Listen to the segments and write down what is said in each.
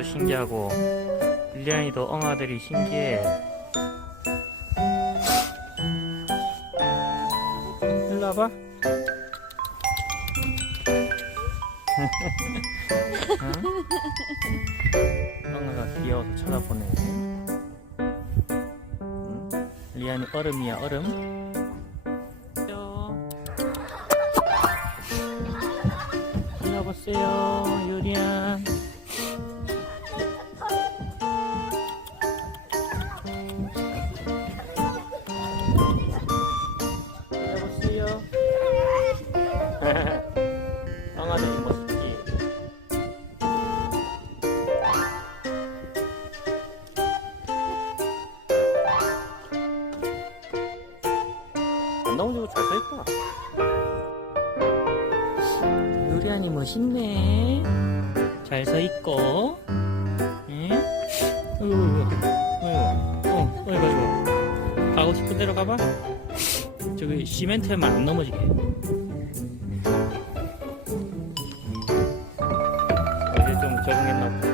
것도 신기하고 릴리안이도 엉아들이 신기해. 일로 와봐. 응? 엉아가 귀여워서 쳐다보네. 응? 리안이 얼음이야 얼음? 와보세요 강아지 멋있지. 안 넘어지고 잘 서있다. 요리안이 멋있네. 잘 서 있고. 응? 어이구, 어이구, 어이구, 어, 어이구, 어이구. 가고 싶은 대로 가봐. 저기 시멘트에만 안 넘어지게. 좀 적응했나 보다.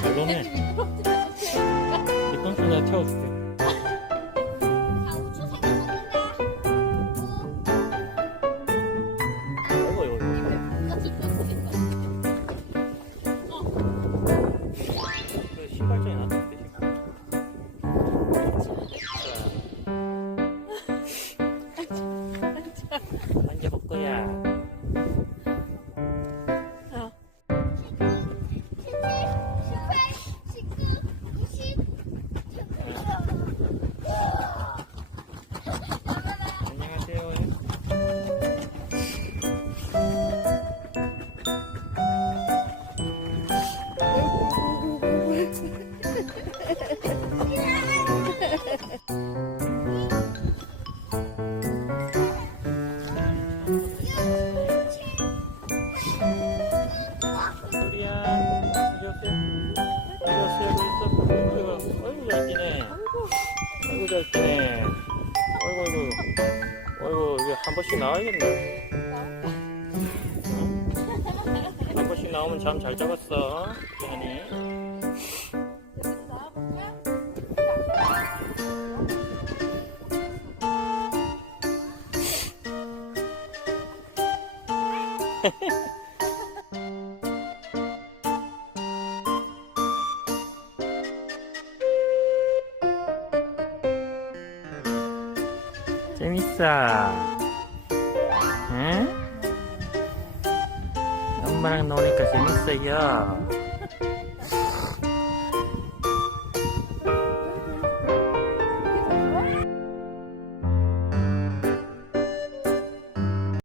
잘 노네. 뒤통수 내가 아이고. 그 신발장에 놨는데, 지금. 만져 한 번씩 나와야겠네. 응? 한 번씩 나오면 잠잘 잡았어. 아니. 재밌어. 응? 엄마랑 노니까 재밌어요.